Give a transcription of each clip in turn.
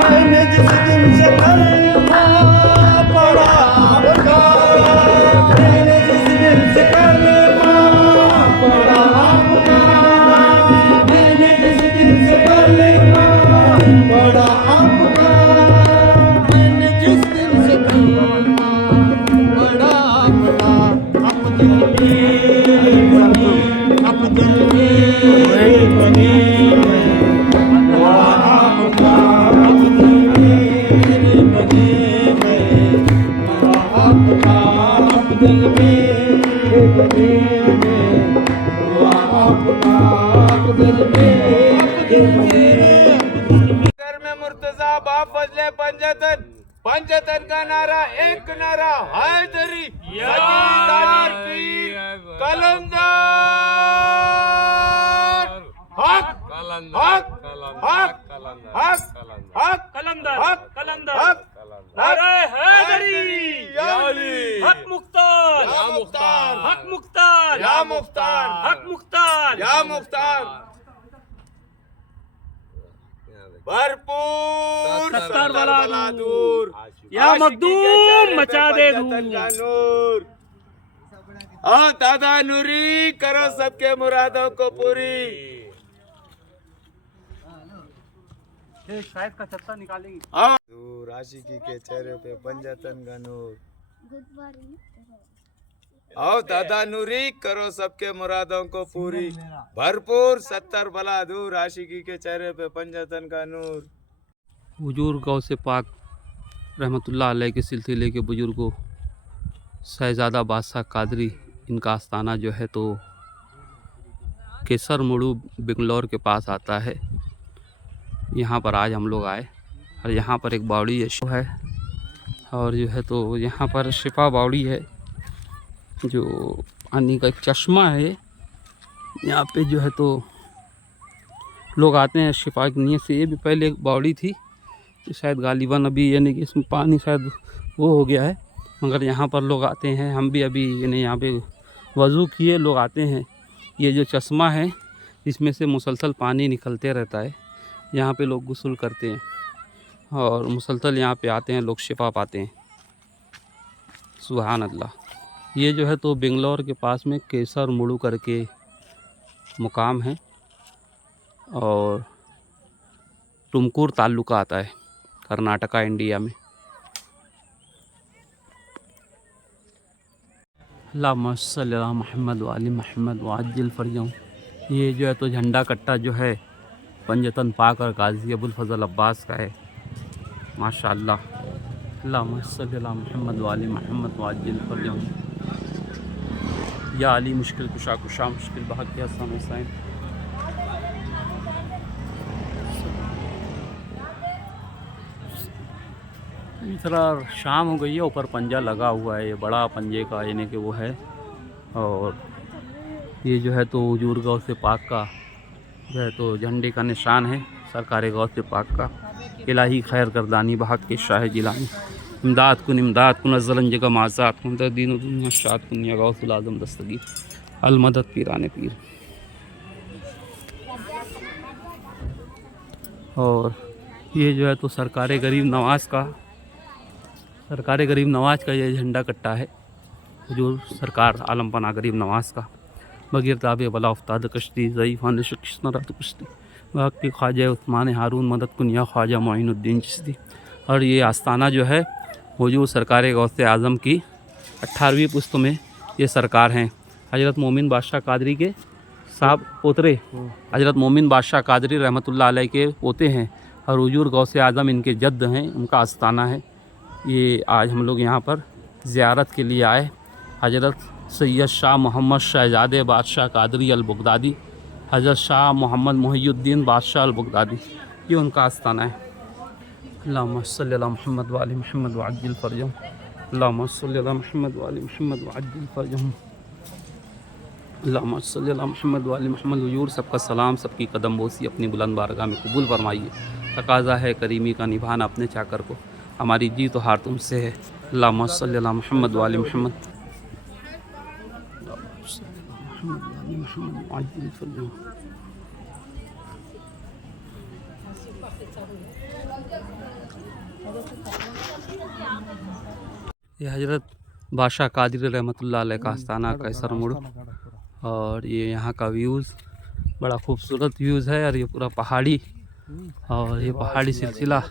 मैंने जिस दिन से कलमा पढ़ा आपका, मैंने जिस दिन से कलमा पढ़ा आपका, मैंने जिस दिन से कलमा पढ़ा आपका, मैंने जिस दिन से कलमा पढ़ा आपका, अब्दुल बनी, अब्दुल बनी घर में मुर्तजा बाप फजले पंजतन, पंजतन का नारा एक नारा हैदरी तानार पीर कलंदर हक हक हक हक हक कलंदर हक कलंदर हक नारे हैदरी या अली, हक मुख्तार या मुख्तार, हक मुख्तार या मुख्तार, हक मुख्तार या मुख्तार भरपूर सत्तर बला दूर या मखदूम मचा दे पंजतन दूर। का नूर। आओ दादा नूरी करो सबके मुरादों को पूरी। शायद का छत्ता निकालेंगे। आओ दूर आशिकी के चेहरे पे पंजतन का नूर। आओ दादा नूरी करो सबके मुरादों को पूरी। भरपूर 70 बला दूर आशिकी के चेहरे पे पंजतन का नूर। हुजूर गौसे पाक रहमतुल्लाह अलैह के सिलसिले के बुजुर्गों शहज़ादा बादशाह कादरी, इनका आस्थाना जो है तो केसर मुड़ू बेंगलोर के पास आता है। यहाँ पर आज हम लोग आए और यहाँ पर एक बावड़ी है और जो है तो यहाँ पर शिफा बावड़ी है, जो पानी का एक चश्मा है। यहाँ पे जो है तो लोग आते हैं शिफा की नीयत से। ये भी पहले एक बावड़ी थी, शायद गालिबन अभी यानी कि इसमें पानी शायद वो हो गया है, मगर यहाँ पर लोग आते हैं। हम भी अभी यानी यहाँ पे वज़ू किए लोग आते हैं। ये जो चश्मा है इसमें से मुसलसल पानी निकलते रहता है। यहाँ पे लोग गुस्ल करते हैं और मुसलसल यहाँ पे आते हैं लोग, शिफा पाते हैं। सुभान अल्लाह। ये जो है तो बेंगलोर के पास में केसर मुड़ू करके मुकाम है और तुमकुर ताल्लुका आता है कर्नाटका इंडिया में। अल्लाहुम्मा सल्ली अला मुहम्मद व आलि मुहम्मद वअज्जिल फरजहूम। ये जो है तो झंडा कट्टा जो है पंजतन पाक और गाजी अबुल फजल अब्बास का है, माशाअल्लाह। अल्लाहुम्मा सल्ली अला मुहम्मद व आलि मुहम्मद वअज्जिल फरजहूम। या अली मुश्किल कुशा कुशा मुश्किल बहक के हसन हुसैन। इस तरह शाम हो गई है, ऊपर पंजा लगा हुआ है, ये बड़ा पंजे का यानी कि वो है। और ये जो है तो हुजूर गौसे पाक का जो है तो झंडे का निशान है, सरकार गौसे पाक का। इलाही खैर गर्दानी बहक के शाह जिलानी। इमदाद कुन अज़लन जगह माज़ात कुन दीन दुनिया शाद कुन या गौसुल आज़म दस्तगीर अलमदद पीरान पीर। और ये जो है तो सरकार गरीब नवाज़ का ये झंडा कट्टा है, जो सरकार आलम पना गरीब नवाज़ का। बगैर ताबे बला उफ्ताद कश्ती ज़ईफ़ान शख्सनरत कुश्ती वक़्त ख्वाजा उस्मान हारून मदद कुन या ख्वाजा मोइनुद्दीन चिश्ती। और ये आस्थाना जो है हुजूर सरकार गौसे आज़म की 18वीं पुश्त में ये सरकार हैं हज़रत मोमिन बादशाह कादरी के साहब पोतरे हजरत मोमिन बादशाह कादरी रहमतुल्लाह अलैह के पोते हैं और हुजूर गौसे आज़म इनके जद्द हैं, उनका आस्थाना है। ये आज हम लोग यहाँ पर ज़ियारत के लिए आए। हजरत सैयद शाह मोहम्मद शहज़ादे बादशाह कादरी अल-बगदादी, हजरत शाह मोहम्मद मुहियुद्दीन बादशाह अल-बगदादी, ये उनका आस्थाना है। अल्लाहुम्मा सल्ली अला मुहम्मद व आलि मुहम्मद व अज्जिल फरजहम, अल्लाहुम्मा सल्ली अला मुहम्मद व आलि मुहम्मद व अज्जिल फरजहम, अल्लाहुम्मा सल्ली अला मुहम्मद व आलि मुहम्मद। हुजूर सबका सलाम, सबकी कदम बोसी अपनी बुलंद बारगाह में कबूल फरमाइए। तकाज़ा है करीमी का निभाना अपने चाकर को, हमारी जी तो हार तुमसे है। अल्लाहुम्मा सल्ली अला मुहम्मद व आलि मुहम्मद। ये हजरत बादशाह कादरी रहमतुल्लाह अलैह का आस्थाना कैसर मोड़, और ये यहाँ का व्यूज़ बड़ा खूबसूरत व्यूज़ है। और ये पूरा पहाड़ी, और ये पहाड़ी सिलसिला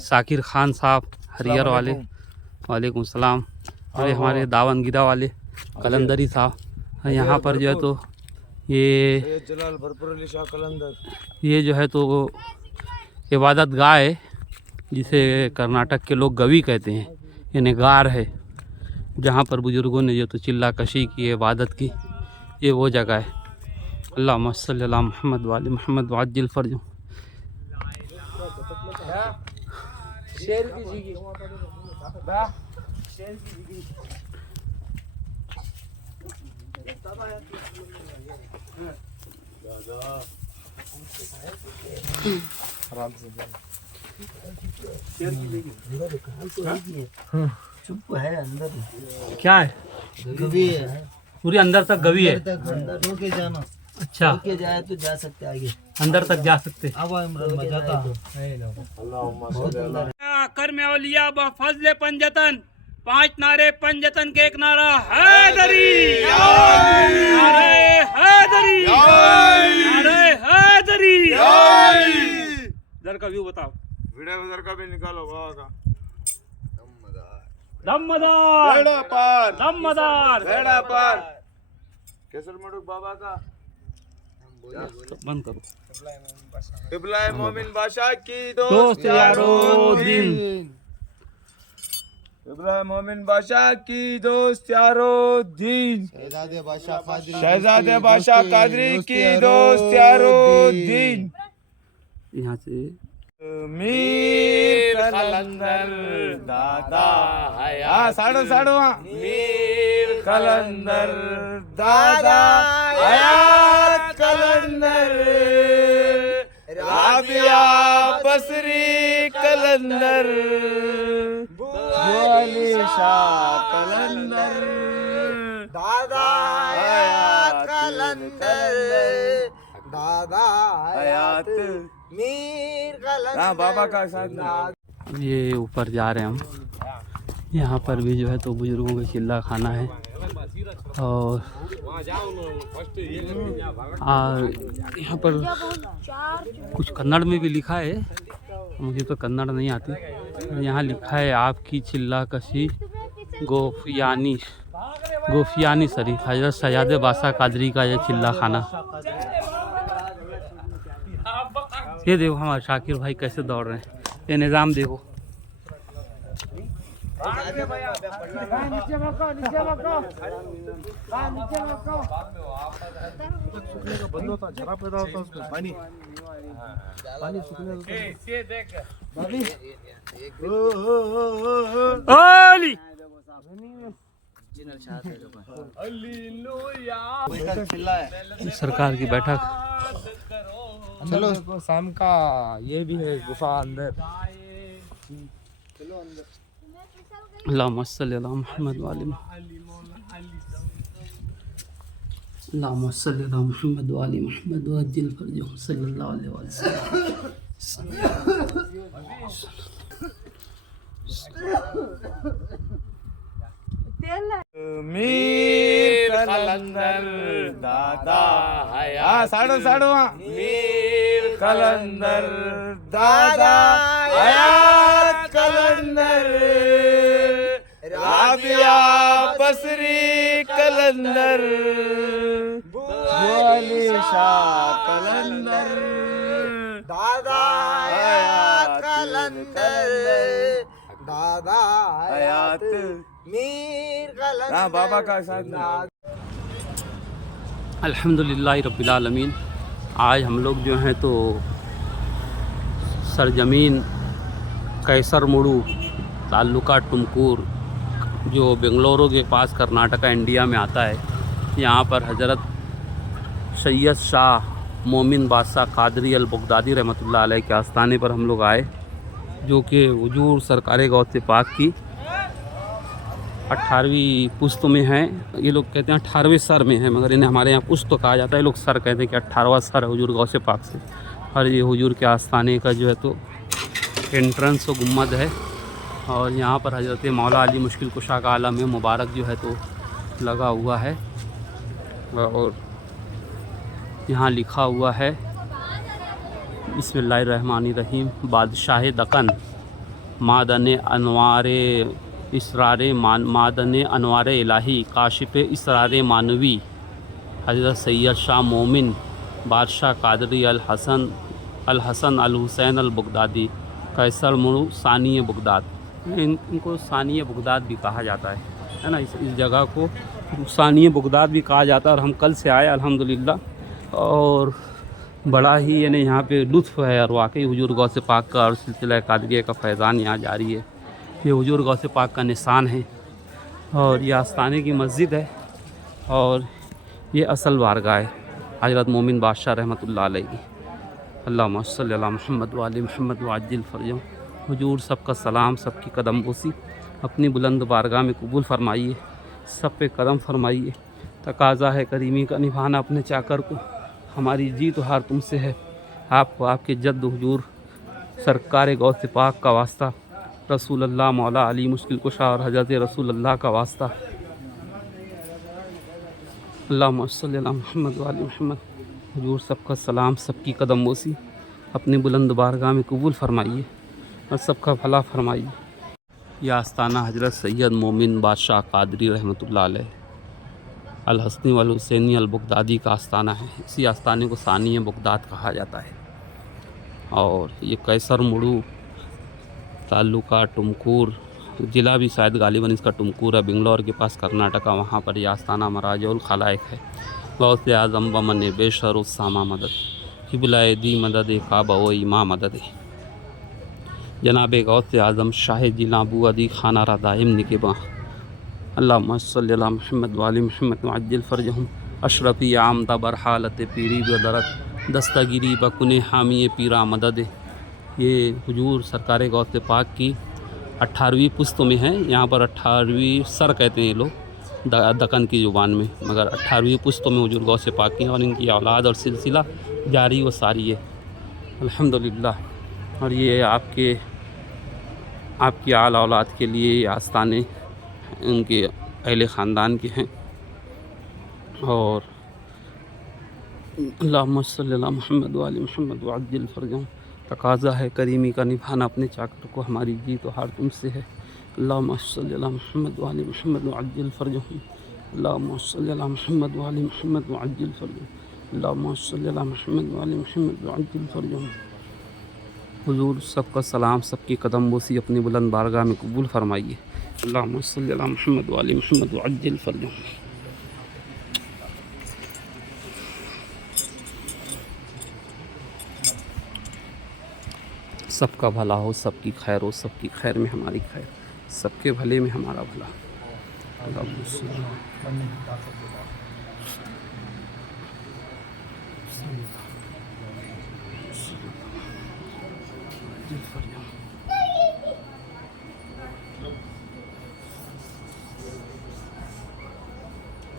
साकिर खान साहब हरियर वाले, वालेकुम सलाम। और ये हमारे दावनगिरा वाले कलंदरी साहब। और यहाँ पर जो है तो ये जलाल भरपूर अली शाह कलंदर, ये जो है तो इबादत गाह है, जिसे कर्नाटक के लोग गवी कहते हैं। ये निगार है जहाँ पर बुज़ुर्गों ने जो तो चिल्ला कशी की, इबादत की, ये वो जगह है। अल्लाहुम्मा सल्ली अला मुहम्मद व आलि मुहम्मद व अज्जिल फरजहम। चुप है अंदर, क्या है? गवी है, पूरी अंदर तक गवी है। अंदर होके जाना, अच्छा, होके जाए तो जा सकते आगे। अंदर तक जा सकते। अब इमरान मजा था। बहुत अंदर कर में औलिया ब फजले पंजतन, 5 नारे पंजतन के एक नारा हैदरी, नारे हैदरी, नारे हैदरी। इधर का व्यू बताओ, वीडियो उधर का भी निकालो बाबा का। दमदार, बेड़ा पार, दमदार। बेड़ा पार, केसर मडुक बाबा का। बंद करो। किबला मोमिन बादशाह की दोस्त यारो दिन, किबला मोमिन बादशाह की दोस्त यारो दिन, शहजादे बादशाह कादरी की दोस्त यारो दिन। यहाँ से मीर कलंदर दादा हया, साड़ो साड़ो, मीर कलंदर दादा हयात कलंदर, राबिया बसरी कलंदर, बुअली शाह कलंदर, दादा हयात कलंदर, दादा हयात मीर कलंदर। हाँ बाबा का साथ। ये ऊपर जा रहे हैं हम। यहाँ पर भी जो है तो बुजुर्गों का चिल्ला खाना है, और यहाँ पर कुछ कन्नड़ में भी लिखा है, मुझे तो कन्नड़ नहीं आती। यहाँ लिखा है आपकी चिल्ला कशी गोफियानी, गोफियानी शरीफ, हजरत सैयद बादशाह कादरी का ये चिल्ला खाना। ये देखो हमारे शाकिर भाई कैसे दौड़ रहे हैं, ये निज़ाम देखो। ओली सरकार की बैठक। चलो शाम का ये भी है गुफा अंदर। अल्लाहुम्मा सल्ली अला मुहम्मद व आलि अल्लाहुम्मा सल्ली अला मुहम्मद व आलि मुहम्मद व अज्जिल फरजहम सल्लल्लाहु अलैहि वसल्लम। मीर कलंदर दादा हया, साड़ो साड़ो, मीर कलंदर दादा हयात कलंदर, राबिया बसरी कलंदर, बुअली शाह कलंदर दादा हयात कलंदर, दादा हयात मीर कलंदर। हाँ बाबा का साथ। अल्हम्दुलिल्लाह रब्बिल आलमीन। आज हम लोग जो हैं तो सरजमीन कैसरमुडू ताल्लुका टुमकुर जो बेंगलुरु के पास कर्नाटका इंडिया में आता है, यहाँ पर हज़रत सैयद शाह मोमिन बादशाह कादरी अल बगदादी रहमतुल्लाह अलैह के आस्थाने पर हम लोग आए, जो कि हुजूर सरकार गौसे पाक की 18वीं पुश्त में हैं। ये लोग कहते हैं 18वें सर में है, मगर इन्हें हमारे यहाँ पुश्त तो कहा जाता है, लोग सर कहते हैं कि 18वां सर है हुजूर गौसे पाक से। और ये हुजूर के आस्थाने का जो है तो एंट्रेंस व गुम्मद है। और यहाँ पर हज़रत मौला अली मुश्किल कुशा का आलम मुबारक जो है तो लगा हुआ है। और यहाँ लिखा हुआ है बिस्मिल्लाहिर्रहमानिर्रहीम, बादशाह दकन मादन अनवारे इसरार मादन अनवार इलाही काशिफ इसरार मानवी हज़रत सैयद शाह मोमिन बादशाह कादरी अल हसन अल हुसैन अल बगदादी कैसरमुडू सानी बगदाद। इनको सानी बगदाद भी कहा जाता है ना, इस जगह को सानी बगदाद भी कहा जाता है। और हम कल से आए अल्हम्दुलिल्लाह, और बड़ा ही यानी यहाँ पे लुत्फ़ है। और वाकई हुजूर गौसे पाक का और सिलसिला कादरिया का फैज़ान यहाँ जारी है। ये हुजूर गौसे पाक का निशान है, और ये आस्थाने की मस्जिद है, और ये असल बारगाह है हज़रत मोमिन बादशाह रहमतुल्लाह अलैह की। अल्लाहुम्मा सल्लि अला मुहम्मद व आलि मुहम्मद व अज्जिल फ़रजहम। हुजूर सबका सलाम, सबकी कदम बोसी अपनी बुलंद बारगाह में कबूल फरमाइए, सब पे कदम फरमाइए। तकाज़ा है करीमी का निभाना अपने चाकर को, हमारी जीत हार तुमसे है। आपको आपके जद्द हुजूर सरकार गौसे पाक का वास्ता, रसूल अल्लाह मौला अली मुश्किल कुशा और हज़रत रसूल अल्लाह का वास्ता। अल्लाहुम्मा सल्लि अला मुहम्मद व आलि मुहम्मद। हुजूर सबका सलाम, सबकी कदम बोसी अपनी बुलंद बारगाह में कबूल फरमाइए और सबका भला फरमाइए। यह आस्थाना हज़रत सैयद मोमिन बादशाह कादरी रहमतुल्लाह अलैह अल हसनी वल हुसैनी अल बगदादी का आस्थाना है। इसी आस्थाने को सानी बगदाद कहा जाता है। और ये कैसरमुडू ताल्लुका टुमकुर ज़िला भी शायद गालिबन इसका टुमकुर है, बेंगलोर के पास कर्नाटका। वहाँ पर यह आस्थाना मराजुल खलाइक है। गौसे आज़म बमन बेशर उस्सामा मदद किबला दी मदद काबा व इमा मदद जनाब गौसे आज़म शाह जिलाबू अदी खाना रा दाइम निकेबा। अल्लाहुम्मा सल्लि अला मुहम्मद व आलि मुहम्मद व अज्जिल फ़रजहम। अशरफ़ी आमदा बरहालत पीरी बदरत दस्तगिरी बकुन हामी पीरा मदद। ये हुजूर सरकार गौसे पाक की 18वीं पुश्त में है। यहाँ पर 18वीं सर कहते हैं ये लोग दक्कन की ज़ुबान में, मगर 18वीं पुश्त में हुजूर गौसे पाक की, और इनकी औलाद और सिलसिला जारी व सारी है अल्हम्दुलिल्लाह। और ये आपकी आल औलाद के लिए ये आस्थाने उनके अहले ख़ानदान के हैं। और अल्लाहुम्मा सल्लि अला मुहम्मद व आलि मुहम्मद व अज्जिल फ़रजहम। तकाज़ा है करीमी का निभाना अपने चाकर को, हमारी जीत हार तुमसे है। अल्लाहुम्मा सल्लि अला मुहम्मद व आलि मुहम्मद व अज्जिल फ़रजहम। अल्लाहुम्मा सल्लि अला मुहम्मद व आलि मुहम्मद व अज्जिल फ़रजहम। अल्लाहुम्मा सल्लि अला मुहम्मद व आलि मुहम्मद व अज्जिल फ़रजहम। हुजूर सबका सलाम, सबकी कदम बोसी अपनी बुलंद बारगाह में कबूल फरमाइए। अल्लाहुम्मा सल्लि अला मुहम्मद व आलि मुहम्मद व अज्जिल फ़रजहम। सबका भला हो, सबकी खैर हो, सबकी खैर में हमारी खैर, सबके भले में हमारा भला।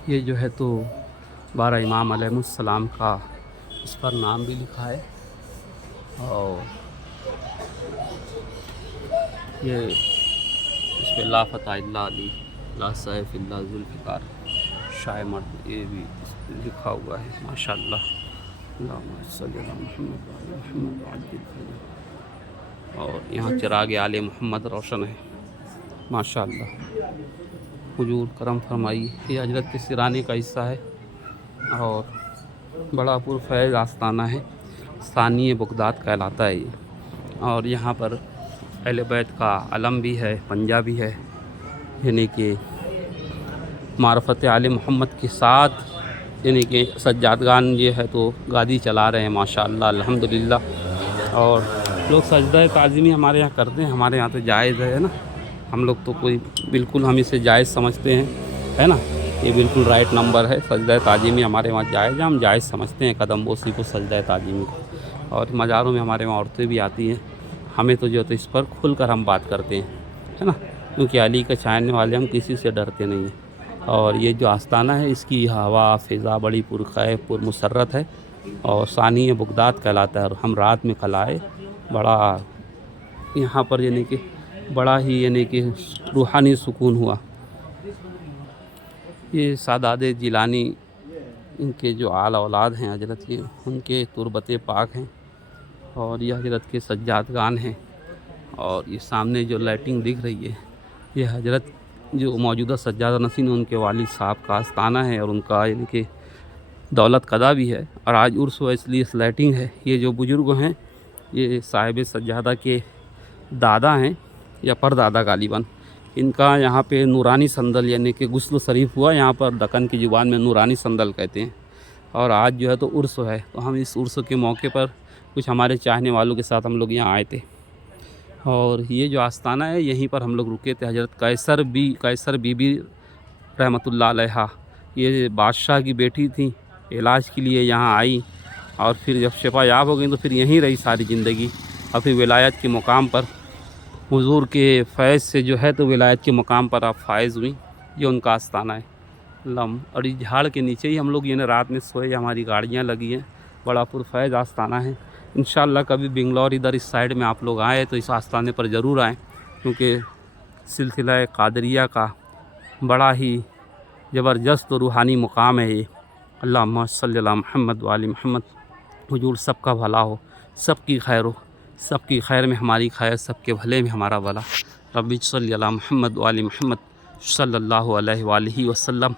ये जो है तो 12 इमाम अलैहिस्सलाम का इस पर नाम भी लिखा है। और ये इस पर ला फ़ता इल्ला अली ला सैफ इल्ला ज़ुल्फ़िकार शाह मर्द, ये भी लिखा हुआ है माशाअल्लाह। अल्लाहुम्मा सल्लि अला मुहम्मद व आलि मुहम्मद व अज्जिल फ़रजहम। और यहाँ चिराग आले मोहम्मद रोशन है माशाअल्लाह। हुजूर करम फरमाइए। ये हजरत के सिराने का हिस्सा है। और बड़ा पुरफैज़ आस्ताना है, सानी बगदाद कहलाता है ये। और यहाँ पर अहले बैत का अलम भी है, पंजा भी है, यानी कि मारफत आले मोहम्मद के साथ यानी कि सज्जादगान ये है तो गादी चला रहे हैं माशाअल्लाह अल्हम्दुलिल्लाह। और लोग सजदा ताज़ीमी हमारे यहाँ करते हैं, हमारे यहाँ तो जायज़ है ना, हम लोग तो कोई बिल्कुल हम इसे जायज़ समझते हैं, है ना, ये बिल्कुल राइट नंबर है। सजदा ताज़ीमी हमारे वहाँ जायज़ है, हम जायज़ समझते हैं कदम बोसी को, सजदा ताज़ीमी को। और मज़ारों में हमारे वहाँ औरतें भी आती हैं, हमें तो जो तो इस पर खुल कर हम बात करते हैं, है ना, क्योंकि अली के चाहने वाले हम किसी से डरते नहीं हैं। और ये जो आस्ताना है इसकी हवा फ़िज़ा बड़ी पुरखैर पुरमसरत है और सानी बगदाद कहलाता है। और हम रात में कल आए, बड़ा यहाँ पर यानी कि बड़ा ही यानी कि रूहानी सुकून हुआ। ये सादात जिलानी इनके जो आला औलाद हैं हजरत के, उनके तुरबत पाक हैं और ये हजरत के सज्जादगान हैं। और ये सामने जो लाइटिंग दिख रही है ये हजरत जो मौजूदा सज्जादा नसीन उनके वालिद साहब का आस्ताना है और उनका यानी कि दौलत कदा भी है। और आज उर्स हुआ इसलिए इस लाइटिंग है। ये जो बुज़ुर्ग हैं ये साहिब सज्जादा के दादा हैं या परदादा गालिबन। इनका यहाँ पे नूरानी संदल यानी कि गुस्ल शरीफ हुआ, यहाँ पर दक्कन की ज़ुबान में नूरानी संदल कहते हैं। और आज जो है तो उर्स है, तो हम इस उर्स के मौके पर कुछ हमारे चाहने वालों के साथ हम लोग यहाँ आए थे। और ये जो आस्ताना है यहीं पर हम लोग रुके थे। हजरत कैसर बीबी रहमतुल्लाह अलैहा, ये बादशाह की बेटी थी, इलाज के लिए यहाँ आई और फिर जब शिफा याब हो गई तो फिर यहीं रही सारी ज़िंदगी। और फिर विलायत के मुकाम पर हुजूर के फैज़ से जो है तो विलायत के मुकाम पर आप फायज़ हुई। ये उनका आस्ताना है लम। और इस झाड़ के नीचे ही हम लोग ये ना रात में सोए, हमारी गाड़ियाँ लगी हैं, बड़ा पुरफैज़ आस्ताना है। इंशाअल्लाह कभी बेंगलोर इधर इस साइड में आप लोग आए तो इस आस्ताने पर ज़रूर आएँ, क्योंकि सिलसिला कादरिया का बड़ा ही ज़बरदस्त रूहानी मुकाम है ये। अल्लाहुम्मा सल्ली अला मुहम्मद व आलि मुहम्मद। हुजूर सबका भला हो, सबकी खैर हो, सबकी खैर में हमारी खैर, सबके भले में हमारा भला। रब्बि सल्ली अला मुहम्मद व आलि मुहम्मद सल्लल्लाहु अलैहि वसल्लम।